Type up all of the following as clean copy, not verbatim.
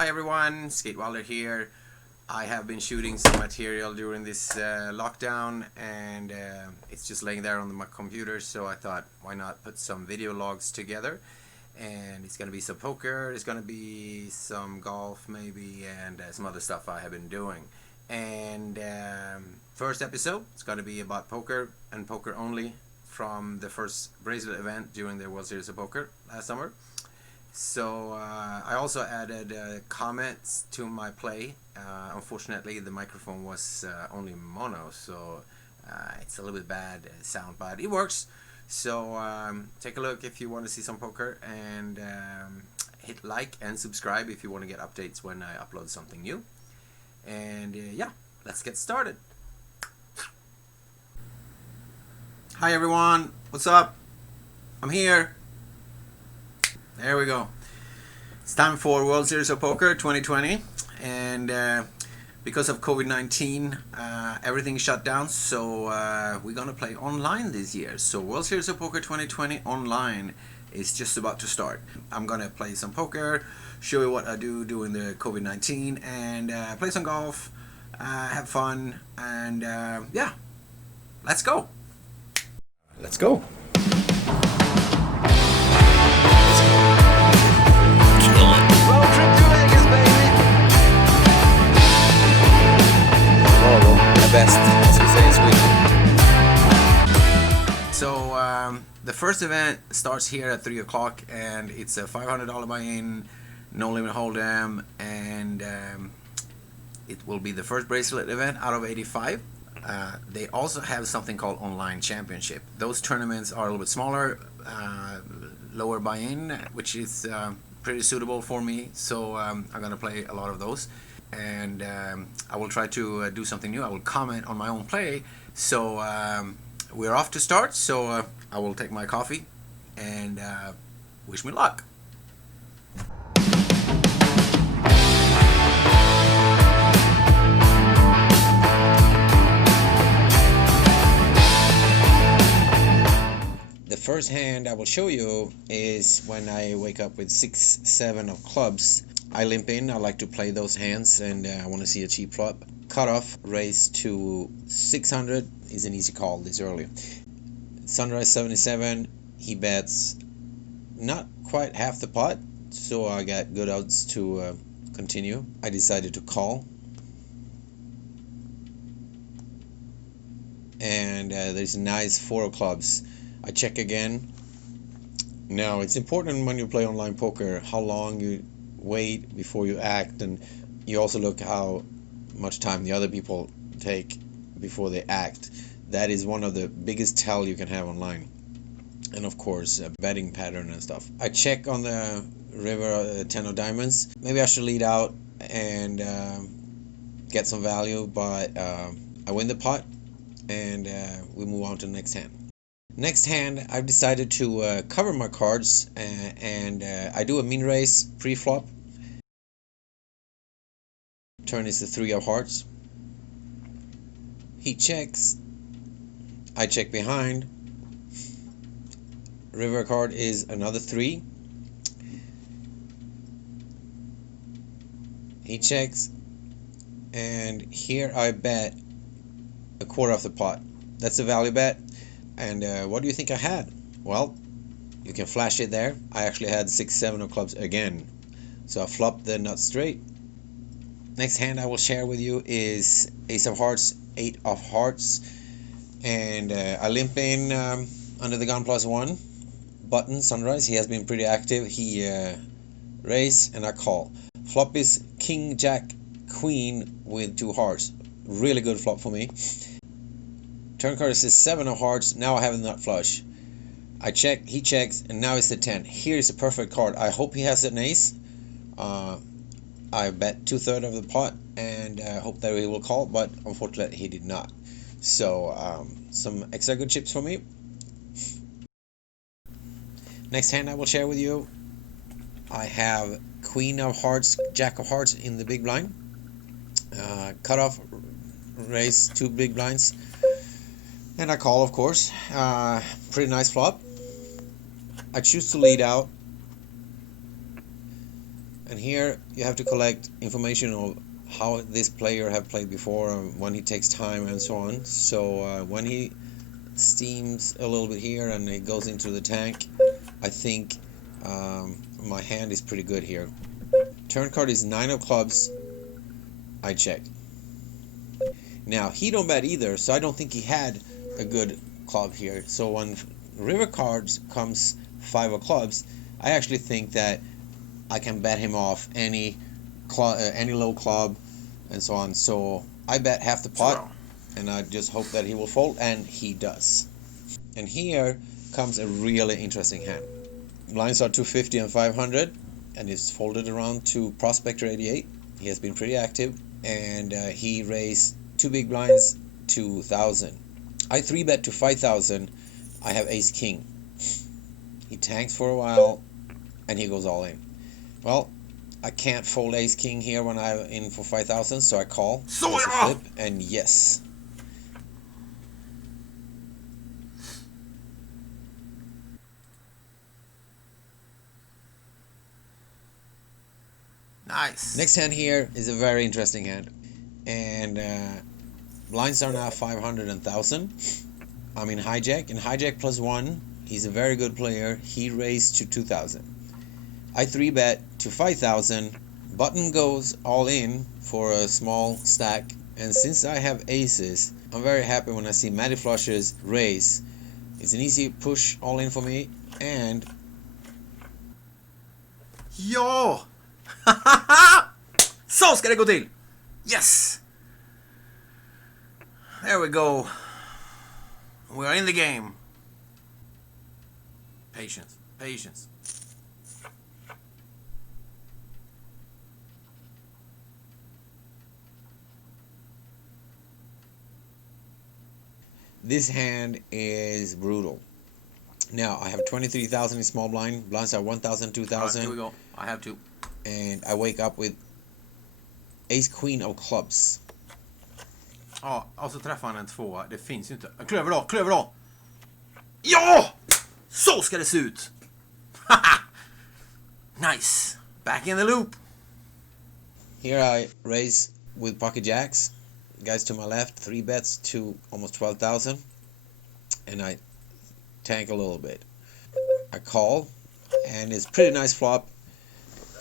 Hi everyone, Skatewilder here. I have been shooting some material during this lockdown and it's just laying there on my computer, so I thought why not put some video logs together. And it's gonna be some poker, it's gonna be some golf maybe, and some other stuff I have been doing. And first episode, it's gonna be about poker and poker only from the first bracelet event during the World Series of Poker last summer. So I also added comments to my play. Unfortunately, the microphone was only mono, so it's a little bit bad sound, but it works. So take a look if you want to see some poker, and hit like and subscribe if you want to get updates when I upload something new. And yeah, let's get started. Hi everyone, what's up? I'm here. There we go. It's time for World Series of Poker 2020, and because of COVID-19, everything's shut down, so we're gonna play online this year. So World Series of Poker 2020 online is just about to start. I'm gonna play some poker, show you what I do during the COVID-19, and play some golf, have fun, and yeah, let's go. Let's go. Best, as we say in Sweden. So the first event starts here at 3 o'clock, and it's a $500 buy-in, no limit hold'em, and it will be the first bracelet event out of 85. They also have something called Online Championship. Those tournaments are a little bit smaller, lower buy-in, which is pretty suitable for me, so I'm gonna play a lot of those. And I will try to do something new. I will comment on my own play. So we're off to start, so I will take my coffee and wish me luck. The first hand I will show you is when I wake up with 6-7 of clubs. I limp in, I like to play those hands, and I want to see a cheap flop. Cutoff, raise to 600 is an easy call this early. Sunrise 77, he bets not quite half the pot, so I got good odds to continue. I decided to call. And there's a nice 4 of clubs. I check again. Now, it's important when you play online poker how long you wait before you act, and you also look how much time the other people take before they act. That is one of the biggest tell you can have online, and of course a betting pattern and stuff. I check on the river 10 of diamonds. Maybe I should lead out and get some value, but I win the pot, and we move on to the next hand. Next hand, I've decided to cover my cards, and I do a min raise pre-flop. Turn is the 3 of hearts. He checks. I check behind. River card is another 3. He checks, and here I bet a quarter of the pot. That's a value bet. And what do you think I had? Well, you can flash it there. I actually had 6-7 of clubs again. So I flopped the nut straight. Next hand I will share with you is Ace of Hearts, 8 of Hearts. And I limp in under the gun +1. Button, Sunrise, he has been pretty active. He raise, and I call. Flop is King, Jack, Queen with 2 hearts. Really good flop for me. Turn card is 7 of hearts. Now I have a nut flush. I check, he checks, and now it's the 10. Here is a perfect card. I hope he has an ace. I bet 2/3 of the pot and hope that he will call, but unfortunately he did not. So some extra good chips for me. Next hand I will share with you. I have Queen of Hearts, Jack of Hearts in the big blind. Cutoff, raise 2 big blinds. And I call, of course. Pretty nice flop. I choose to lead out. And here you have to collect information of how this player have played before, when he takes time and so on. So when he steams a little bit here and it goes into the tank, I think my hand is pretty good here. Turn card is 9 of clubs. I check. Now he don't bet either, so I don't think he had a good club here. So when river cards comes 5 of clubs, I actually think that I can bet him off any low club and so on. So I bet half the pot, and I just hope that he will fold, and he does. And here comes a really interesting hand. Blinds are 250 and 500, and it's folded around to Prospector 88. He has been pretty active, and he raised 2 big blinds to 1,000. I 3-bet to 5,000. I have ace king. He tanks for a while, and he goes all in. Well, I can't fold ace king here when I'm in for 5,000, so I call. So flip, and yes. Nice. Next hand here is a very interesting hand, and blinds are now 500 and 1,000. I'm in hijack, and hijack +1. He's a very good player. He raised to 2,000. I 3-bet to 5,000. Button goes all in for a small stack, and since I have aces, I'm very happy when I see Matty flushes raise. It's an easy push all in for me, and ja! Så ska det gå till! Yes! There we go. We are in the game. Patience, patience. this hand is brutal. Now I have 23,000 in small blind. Blinds are 1,000, 2,000. Here we go. I have to. And I wake up with ace queen of clubs. Ja, och så träffar han en 2. Det finns ju inte. Klöver då, klöver då! Ja! Så ska det se ut! Nice! Back in the loop! Here I raise with pocket jacks. Guys to my left, 3 bets to almost 12,000. And I tank a little bit. I call, and it's pretty nice flop.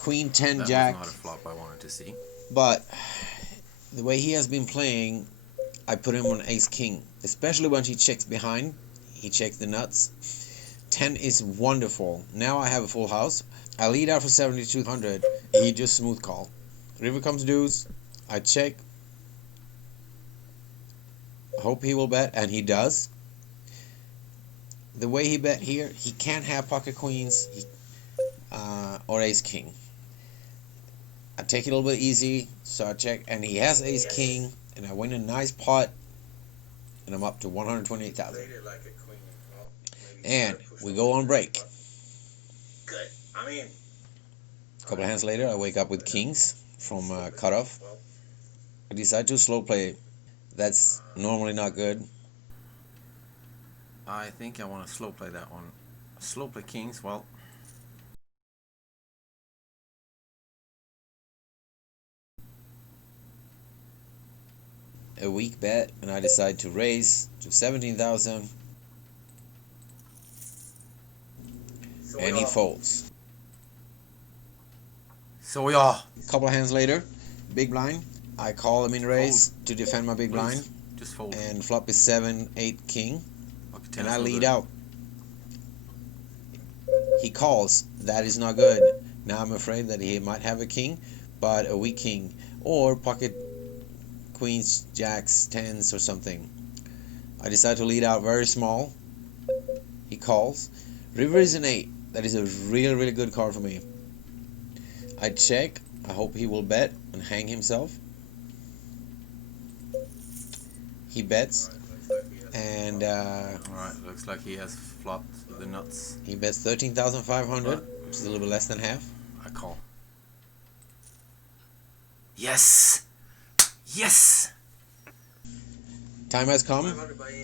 Queen 10 that jack. That was not a flop I wanted to see. But the way he has been playing, I put him on ace king. Especially when he checks behind. He checks the nuts. 10 is wonderful. Now I have a full house. I lead out for 7,200. He just smooth call. River comes deuce. I check. Hope he will bet, and he does. The way he bet here, he can't have pocket queens or ace king. I take it a little bit easy, so I check, and he has ace king, and I win a nice pot, and I'm up to 128,000. And we go on break. Good. I mean, A couple of hands later, I wake up with kings from cutoff. I decide to slow play. That's normally not good. I think I want to slow play that one. Slow play kings, well. A weak bet, and I decide to raise to 17,000, and he folds. Så ja. A couple of hands later, big blind. I call him in raise to defend my big blind, Just fold. and flop is 7-8 king, Okay, and that's I not lead good. out. He calls. That is not good. Now I'm afraid that he might have a king, but a weak king, or pocket queens, jacks, tens, or something. I decide to lead out very small. He calls. River is an 8. That is a really, really good card for me. I check. I hope he will bet and hang himself. He bets, and Alright, looks like he has flopped the nuts. he bets 13,500, which is a little bit less than half. I call. Yes! Yes! Time has come.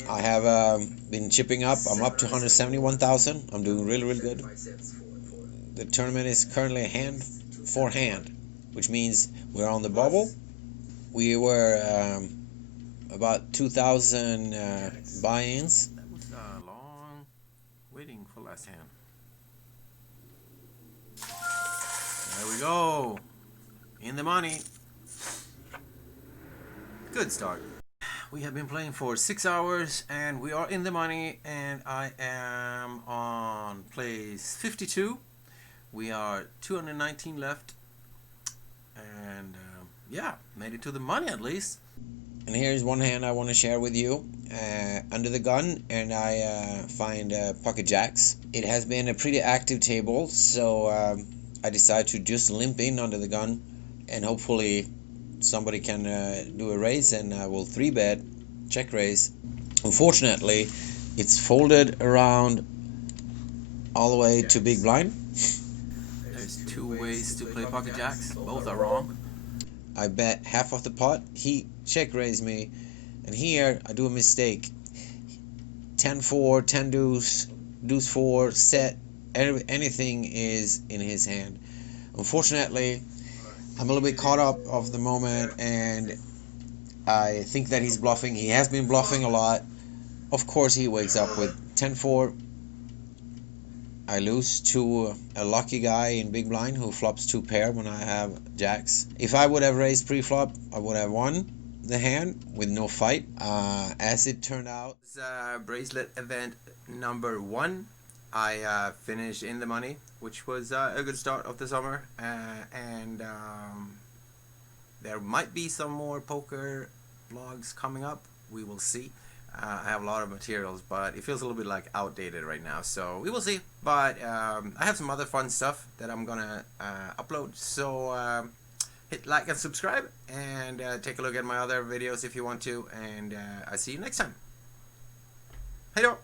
I have been chipping up. I'm up to 171,000. I'm doing really, really good. The tournament is currently a hand forehand, which means we're on the bubble. We were about 2,000 buy-ins. That was long waiting for last hand. There we go. In the money. Good start. We have been playing for 6 hours and we are in the money, and I am on place 52. We are 219 left, and yeah, made it to the money at least. And here's one hand I want to share with you. Under the gun, and I find pocket jacks. It has been a pretty active table, so I decide to just limp in under the gun, and hopefully somebody can do a raise, and I will 3-bet, check raise. Unfortunately, it's folded around all the way to big blind. There's 2 ways to play pocket jacks. Both are wrong. I bet half of the pot. He check raised me, and here I do a mistake. 10-4, 10 deuce, deuce 4, set. Anything is in his hand. Unfortunately, I'm a little bit caught up of the moment, and I think that he's bluffing. He has been bluffing a lot. Of course, he wakes up with 10-4. I lose to a lucky guy in big blind who flops 2 pair when I have jacks. If I would have raised pre-flop, I would have won the hand with no fight. As it turned out, Bracelet event number 1. I finished in the money, which was a good start of the summer, and there might be some more poker vlogs coming up. We will see. I have a lot of materials, but it feels a little bit like outdated right now, so we will see. But I have some other fun stuff that I'm gonna upload, so hit like and subscribe, and take a look at my other videos if you want to, and I see you next time. Hey då!